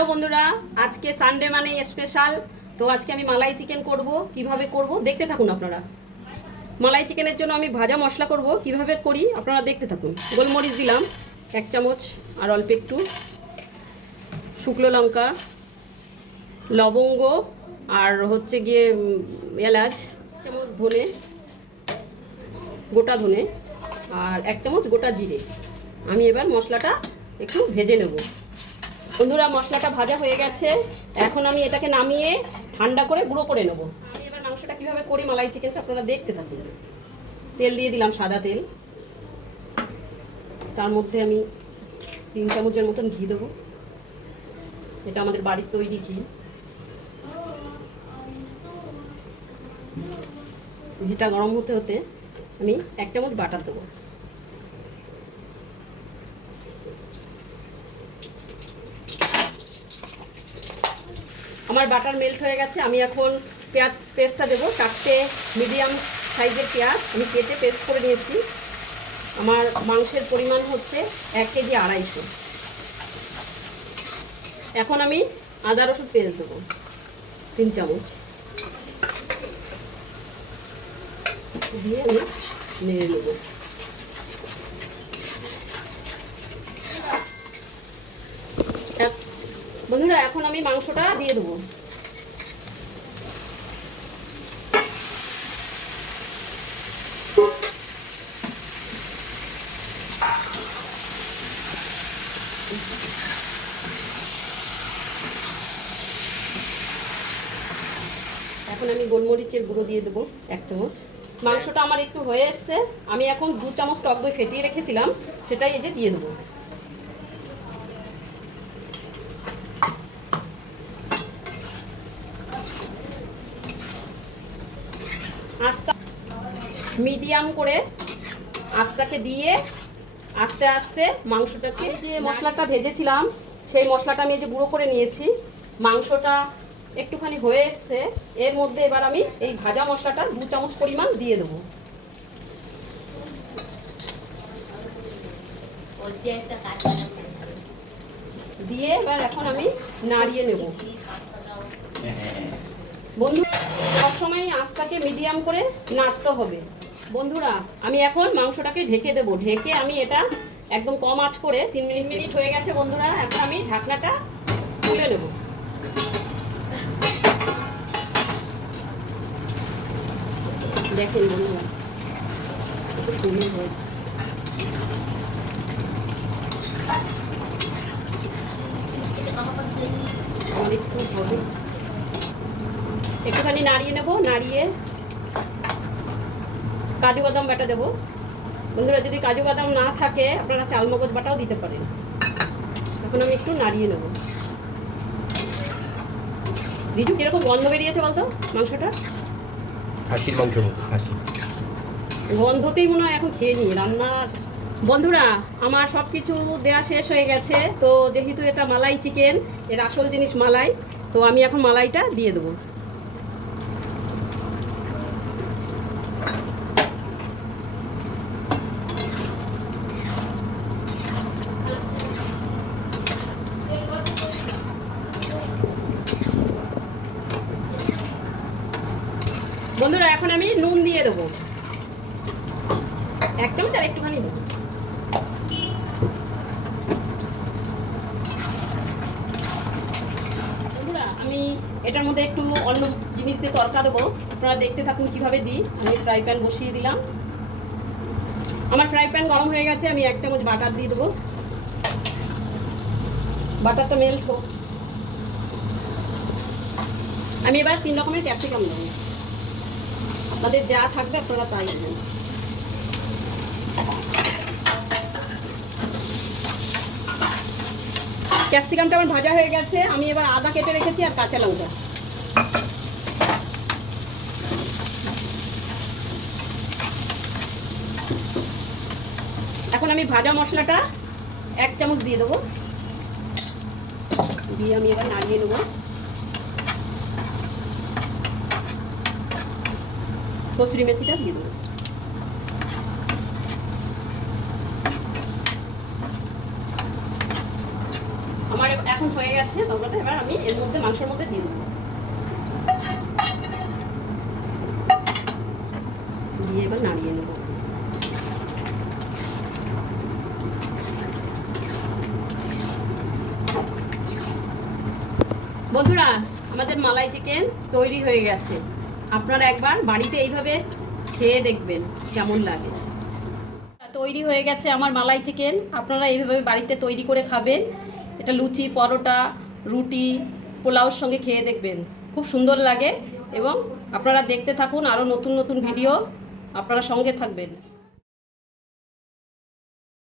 Hello বন্ধুরা, আজকে Sunday মানে স্পেশাল। তো আজকে আমি মালাই চিকেন করব। কিভাবে করব দেখতে থাকুন আপনারা। মালাই চিকেনের জন্য আমি ভাজা মশলা করব, কিভাবে করি আপনারা দেখতে থাকুন। গোলমরিচ দিলাম 1 চামচ, আর অল্প একটু শুকনো লঙ্কা, লবঙ্গ, আর হচ্ছে গিয়ে এলাচ, 1 চামচ ধনে, গোটা ধনে, আর 1 চামচ গোটা জিরে। আমি এবার মশলাটা একটু ভেজে নেব। বন্ধুরা, মশলাটা ভাজা হয়ে গেছে। এখন আমি এটাকে নামিয়ে ঠান্ডা করে গুঁড়ো করে নেব। আমি এবার মাংসটা কীভাবে করি মালাই চিকেনটা আপনারা দেখতে থাকুন। তেল দিয়ে দিলাম, সাদা তেল। তার মধ্যে আমি 3 চামচের মতন ঘি দেবো। এটা আমাদের বাড়ির তৈরি ঘি। ঘিটা গরম হতে হতে আমি 1 চামচ বাটার দেবো। আমার বাটার মেল্ট হয়ে গেছে। আমি এখন পেঁয়াজ পেস্টটা দেবো। 4টে মিডিয়াম সাইজের পেঁয়াজ আমি কেটে পেস্ট করে নিয়েছি। আমার মাংসের পরিমাণ হচ্ছে 1 কেজি 250। এখন আমি আদা রসুন পেস্ট দেবো 3 চামচ, দিয়ে আমি নেড়ে নেব। বন্ধুরা, এখন আমি মাংসটা দিয়ে দেবো। এখন আমি গোলমরিচের গুঁড়ো দিয়ে দেবো 1 চামচ। মাংসটা আমার একটু হয়ে এসছে। আমি এখন 2 চামচ টক দই ফেটিয়ে রেখেছিলাম, সেটাই এই যে দিয়ে দেবো। আঁচটা মিডিয়াম করে আঁচটাকে দিয়ে আস্তে আস্তে মাংসটাকে, যে মশলাটা ভেজেছিলাম সেই মশলাটা আমি এই যে গুঁড়ো করে নিয়েছি। মাংসটা একটুখানি হয়ে এসছে। এর মধ্যে এবার আমি এই ভাজা মশলাটা 2 চামচ পরিমাণ দিয়ে দেবো। দিয়ে এবার এখন আমি নাড়িয়ে নেব। বন্ধু, সবসময় আঁচটাকে মিডিয়াম করে নাড়তে হবে। বন্ধুরা, আমি এখন মাংসটাকে ঢেকে দেবো। ঢেকে আমি এটা একদম কম আঁচ করে 3 মিনিট হয়ে গেছে বন্ধুরা। এখন আমি ঢাকনাটা তুলে নেব। দেখেন বন্ধুরা, খুব সুন্দর হয়েছে। একটু হবে, একটুখানি নাড়িয়ে নেব। নাড়িয়ে কাজু বাদাম বাটা দেবো। বন্ধুরা, যদি কাজু বাদাম না থাকে আপনারা চালমগজ বাটাও দিতে পারেন। এখন আমি একটু নাড়িয়ে নেব। রিজু, কিরকম গন্ধ বেরিয়েছে বলতো মাংসটা? খাসির মাংস, খাসি গন্ধতেই মনে হয় এখন খেয়ে নিই রান্নার। বন্ধুরা, আমার সব কিছু দেওয়া শেষ হয়ে গেছে। তো যেহেতু এটা মালাই চিকেন, এর আসল জিনিস মালাই, তো আমি এখন মালাইটা দিয়ে দেবো। বন্ধুরা, এখন আমি নুন দিয়ে দেবো 1 চামচ, আর একটুখানি দেবো। বন্ধুরা, আমি এটার মধ্যে একটু অন্য জিনিস দিয়ে তড়কা দেবো। আপনারা দেখতে থাকুন কিভাবে দিই। আমি ফ্রাই প্যান বসিয়ে দিলাম। আমার ফ্রাই প্যান গরম হয়ে গেছে। আমি 1 চামচ বাটার দিয়ে দেবো। বাটারটা মেল্ট হোক। আমি এবার 3 রকমের ক্যাপসিকাম দেবো। আপনাদের যা থাকবে আপনারা তাই দেবেন। ক্যাপসিকামটা আমার ভাজা হয়ে গেছে। আমি এবার আদা কেটে রেখেছি আর কাঁচা লঙ্কা। এখন আমি ভাজা মশলাটা 1 চামচ দিয়ে দেবো। দিয়ে আমি এবার নাড়িয়ে নেবো। কসুরি মেথিটা দিয়ে দেবো। আমার এখন হয়ে গেছে, তরকাটা এবার আমি এর মধ্যে মাংসের মধ্যে দিয়ে দেবো। দিয়ে এবার নাড়িয়ে নেবো। বন্ধুরা, আমাদের মালাই চিকেন তৈরি হয়ে গেছে। আপনারা একবার বাড়িতে এইভাবে খেয়ে দেখবেন কেমন লাগে। তৈরি হয়ে গেছে আমার মালাই চিকেন। আপনারা এইভাবে বাড়িতে তৈরি করে খাবেন। এটা লুচি, পরোটা, রুটি, পোলাওর সঙ্গে খেয়ে দেখবেন, খুব সুন্দর লাগে। এবং আপনারা দেখতে থাকুন আরও নতুন নতুন ভিডিও, আপনারা সঙ্গে থাকবেন।